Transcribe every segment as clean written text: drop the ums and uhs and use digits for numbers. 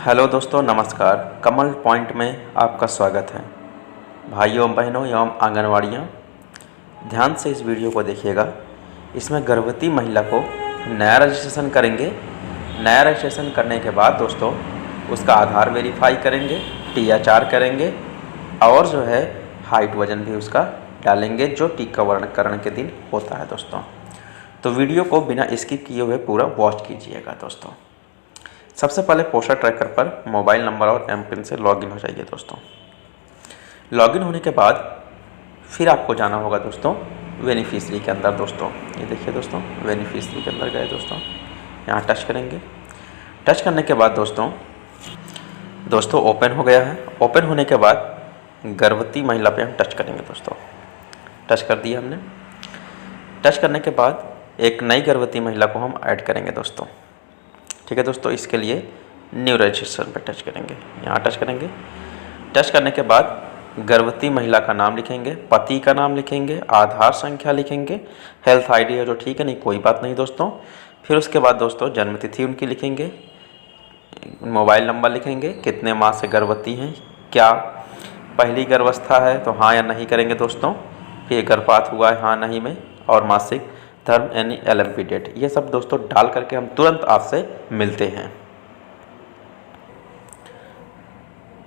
Hello दोस्तों, नमस्कार। कमल point में आपका स्वागत है। भाइयों बहनों एवं आंगनवाड़ियाँ, ध्यान से इस वीडियो को देखिएगा। इसमें गर्भवती महिला को नया रजिस्ट्रेशन करेंगे। नया रजिस्ट्रेशन करने के बाद दोस्तों उसका आधार वेरीफाई करेंगे, THR करेंगे और जो है हाइट वज़न भी उसका डालेंगे जो टीकाकरण के दिन होता है दोस्तों। तो वीडियो को बिना स्किप किए हुए पूरा वॉच कीजिएगा दोस्तों। सबसे पहले पोस्टर ट्रैकर पर मोबाइल नंबर और एमपिन से लॉगिन हो जाइए दोस्तों। लॉगिन होने के बाद फिर आपको जाना होगा दोस्तों बेनिफिशियरी के अंदर दोस्तों। ये देखिए दोस्तों, बेनिफिशियरी के अंदर गए दोस्तों, यहाँ टच करेंगे। टच करने के बाद दोस्तों ओपन हो गया है। ओपन होने के बाद गर्भवती महिला पे हम टच करेंगे दोस्तों। टच कर दिया हमने। टच करने के बाद एक नई गर्भवती महिला को हम ऐड करेंगे दोस्तों। ठीक है दोस्तों, इसके लिए न्यू रजिस्ट्रेशन पर टच करेंगे। यहाँ टच करेंगे। टच करने के बाद गर्भवती महिला का नाम लिखेंगे, पति का नाम लिखेंगे, आधार संख्या लिखेंगे, हेल्थ आईडी है जो ठीक है, नहीं कोई बात नहीं दोस्तों। फिर उसके बाद दोस्तों जन्म तिथि उनकी लिखेंगे, मोबाइल नंबर लिखेंगे, कितने माह से गर्भवती हैं, क्या पहली गर्भावस्था है तो हाँ या नहीं करेंगे दोस्तों, फिर गर्भपात हुआ है हाँ नहीं में, और मासिक धर्म यानी LMP डेट। ये सब दोस्तों डाल करके हम तुरंत आपसे मिलते हैं।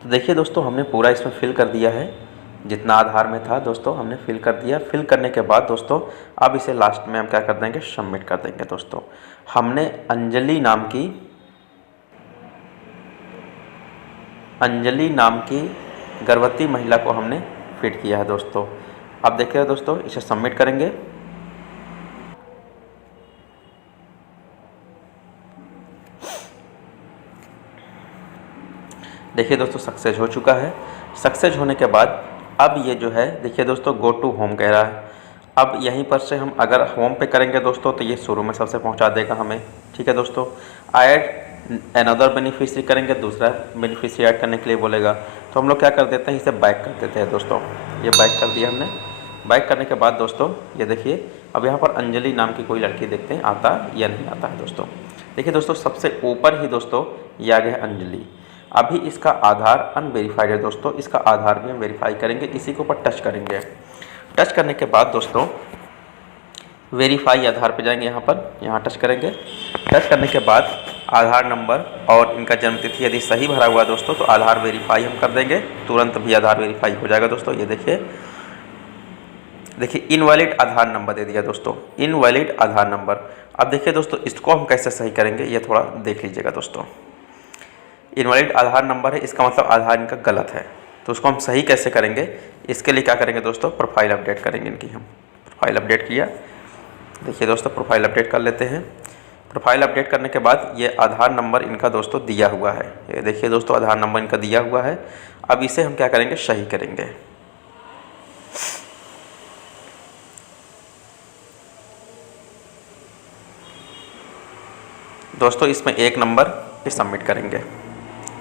तो देखिए दोस्तों, हमने पूरा इसमें फिल कर दिया है, जितना आधार में था दोस्तों हमने फिल कर दिया। फिल करने के बाद दोस्तों अब इसे लास्ट में हम क्या कर देंगे, सबमिट कर देंगे दोस्तों। हमने अंजलि नाम की गर्भवती महिला को हमने फिट किया है दोस्तों। अब देखिए दोस्तों, इसे सबमिट करेंगे। देखिए दोस्तों सक्सेस हो चुका है। सक्सेस होने के बाद अब ये जो है देखिए दोस्तों गो टू होम कह रहा है। अब यहीं पर से हम अगर होम पे करेंगे दोस्तों तो ये शुरू में सबसे पहुंचा देगा हमें। ठीक है दोस्तों, ऐड अनदर बेनिफिशियरी करेंगे, दूसरा बेनिफिशियरी ऐड करने के लिए बोलेगा। तो हम लोग क्या कर देते हैं, इसे बैक कर देते हैं दोस्तों। ये बैक कर दिया हमने। बैक करने के बाद दोस्तों ये देखिए अब यहाँ पर अंजलि नाम की कोई लड़की देखते हैं आता या नहीं आता है दोस्तों। देखिए दोस्तों सबसे ऊपर ही दोस्तों ये आ गया अंजलि। अभी इसका आधार अनवेरीफाइड है दोस्तों, इसका आधार भी हम वेरीफाई करेंगे। इसी के ऊपर टच करेंगे। टच करने के बाद दोस्तों वेरीफाई आधार पे जाएंगे, यहाँ टच करेंगे। टच करने के बाद आधार नंबर और इनका जन्म तिथि यदि सही भरा हुआ दोस्तों तो आधार वेरीफाई हम कर देंगे, तुरंत भी आधार वेरीफाई हो जाएगा दोस्तों। ये देखिए इनवैलिड आधार नंबर दे दिया दोस्तों, इनवैलिड आधार नंबर। अब देखिए दोस्तों इसको हम कैसे सही करेंगे ये थोड़ा देख लीजिएगा दोस्तों। इनवैलिड आधार नंबर है, इसका मतलब आधार इनका गलत है। तो उसको हम सही कैसे करेंगे, इसके लिए क्या करेंगे दोस्तों, प्रोफाइल अपडेट करेंगे इनकी। हम प्रोफाइल अपडेट किया। देखिए दोस्तों प्रोफाइल अपडेट कर लेते हैं। प्रोफाइल अपडेट करने के बाद ये आधार नंबर इनका दोस्तों दिया हुआ है। ये देखिए दोस्तों आधार नंबर इनका दिया हुआ है। अब इसे हम क्या करेंगे, सही करेंगे। दोस्तों इसमें एक नंबर पे सबमिट करेंगे।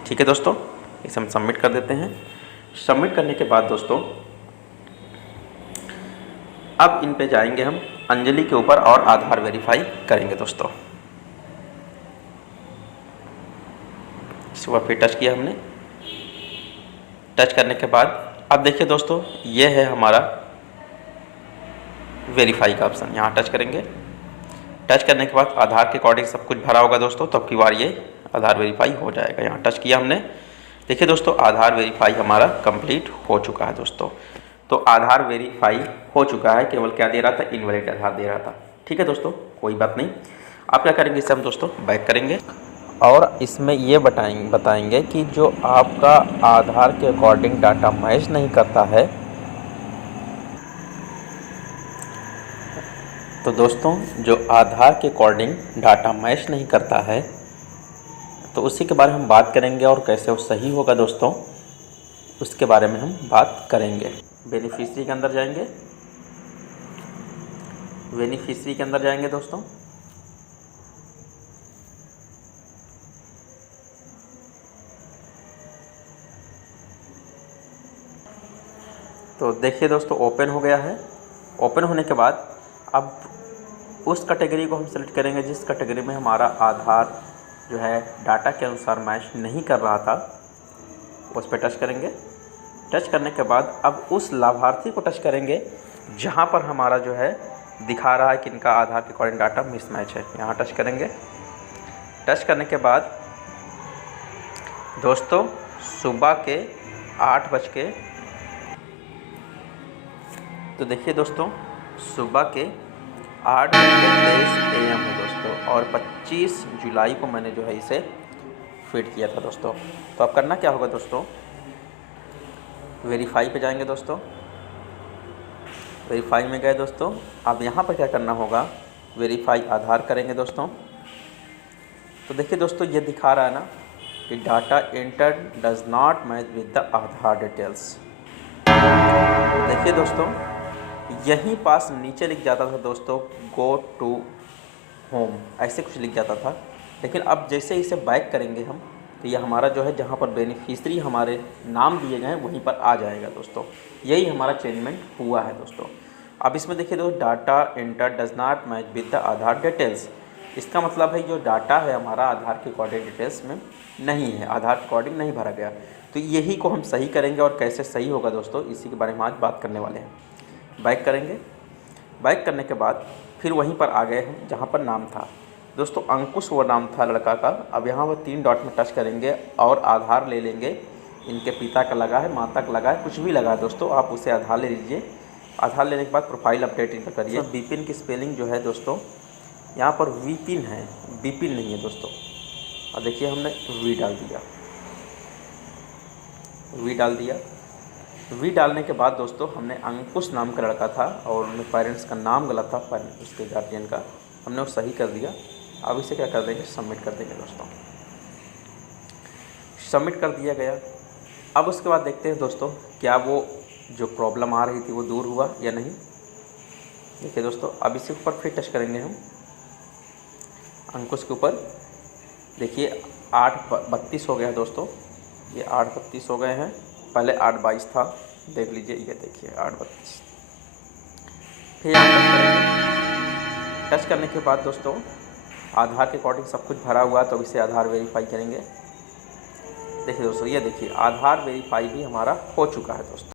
ठीक है दोस्तों, इसे हम सबमिट कर देते हैं। सबमिट करने के बाद दोस्तों अब इन पे जाएंगे हम अंजलि के ऊपर और आधार वेरीफाई करेंगे दोस्तों। इसके बाद फिर टच किया हमने। टच करने के बाद अब देखिए दोस्तों ये है हमारा वेरीफाई का ऑप्शन, यहाँ टच करेंगे। टच करने के बाद आधार के अकॉर्डिंग सब कुछ भरा होगा दोस्तों, तब की बार ये आधार वेरीफाई हो जाएगा। यहाँ टच किया हमने। देखिए दोस्तों आधार वेरीफाई हमारा कंप्लीट हो चुका है दोस्तों। तो आधार वेरीफाई हो चुका है, केवल क्या दे रहा था, इनवैलिड आधार दे रहा था। ठीक है दोस्तों, कोई बात नहीं। आप क्या करेंगे, इसे हम दोस्तों बैक करेंगे और इसमें ये बताएंगे कि जो आपका आधार के अकॉर्डिंग डाटा मैच नहीं करता है तो दोस्तों जो आधार के अकॉर्डिंग डाटा मैच नहीं करता है तो उसी के बारे में हम बात करेंगे और कैसे वो सही होगा दोस्तों, उसके बारे में हम बात करेंगे। बेनिफिशियरी के अंदर जाएंगे। बेनिफिशियरी के अंदर जाएंगे दोस्तों। तो देखिए दोस्तों ओपन हो गया है। ओपन होने के बाद अब उस कैटेगरी को हम सेलेक्ट करेंगे जिस कैटेगरी में हमारा आधार जो है डाटा के अनुसार मैच नहीं कर रहा था, उस पर टच करेंगे। टच करने के बाद अब उस लाभार्थी को टच करेंगे जहाँ पर हमारा जो है दिखा रहा है कि इनका आधार के अकॉर्डिंग डाटा मिसमैच है। यहाँ टच करेंगे। टच करने के बाद दोस्तों सुबह के 8 बज के, तो देखिए दोस्तों सुबह के 8:23 AM है दोस्तों, और 25 जुलाई को मैंने जो है इसे फीड किया था दोस्तों। तो अब करना क्या होगा दोस्तों, वेरीफाई पे जाएंगे दोस्तों। वेरीफाई में गए दोस्तों। अब यहाँ पर क्या करना होगा, वेरीफाई आधार करेंगे दोस्तों। तो देखिए दोस्तों ये दिखा रहा है ना कि data entered does not match with the Aadhaar details. देखिए दोस्तों यहीं पास नीचे लिख जाता था दोस्तों गो टू होम, ऐसे कुछ लिख जाता था। लेकिन अब जैसे इसे बैक करेंगे हम, तो ये हमारा जो है जहाँ पर बेनिफिशियरी हमारे नाम दिए गए हैं वहीं पर आ जाएगा दोस्तों। यही हमारा चेंजमेंट हुआ है दोस्तों। अब इसमें देखिए दोस्तों data enter does not match with the Aadhaar details, इसका मतलब है जो डाटा है हमारा आधार के अकॉर्डिंग डिटेल्स में नहीं है, आधार के अकॉर्डिंग नहीं भरा गया। तो यही को हम सही करेंगे, और कैसे सही होगा दोस्तों इसी के बारे में आज बात करने वाले हैं। बैक करेंगे। बैक करने के बाद फिर वहीं पर आ गए हैं जहाँ पर नाम था दोस्तों, अंकुश वो नाम था लड़का का। अब यहाँ पर 3 डॉट में टच करेंगे और आधार ले लेंगे। इनके पिता का लगा है, माता का लगा है, कुछ भी लगा है दोस्तों, आप उसे आधार ले लीजिए। आधार लेने के बाद प्रोफाइल अपडेट इनका करिए। विपिन की स्पेलिंग जो है दोस्तों यहाँ पर विपिन है, विपिन नहीं है दोस्तों। अब देखिए हमने वी डाल दिया। वी डाल दिया। वी डालने के बाद दोस्तों हमने अंकुश नाम का लड़का था और उनके पेरेंट्स का नाम गलत था, उसके गार्जियन का, हमने वो सही कर दिया। अब इसे क्या कर देंगे, सबमिट कर देंगे दोस्तों। सबमिट कर दिया गया। अब उसके बाद देखते हैं दोस्तों क्या वो जो प्रॉब्लम आ रही थी वो दूर हुआ या नहीं। देखिए दोस्तों अब इसके ऊपर फिर टच करेंगे हम, अंकुश के ऊपर। देखिए 8:32 हो गया दोस्तों, ये 8:32 हो गए हैं, पहले 8:22 था, देख लीजिए, ये देखिए 8:32। फिर यहाँ टच करेंगे। टच करने के बाद दोस्तों आधार के अकॉर्डिंग सब कुछ भरा हुआ है, तो इसे आधार वेरीफाई करेंगे। देखिए दोस्तों ये देखिए आधार वेरीफाई भी हमारा हो चुका है दोस्तों।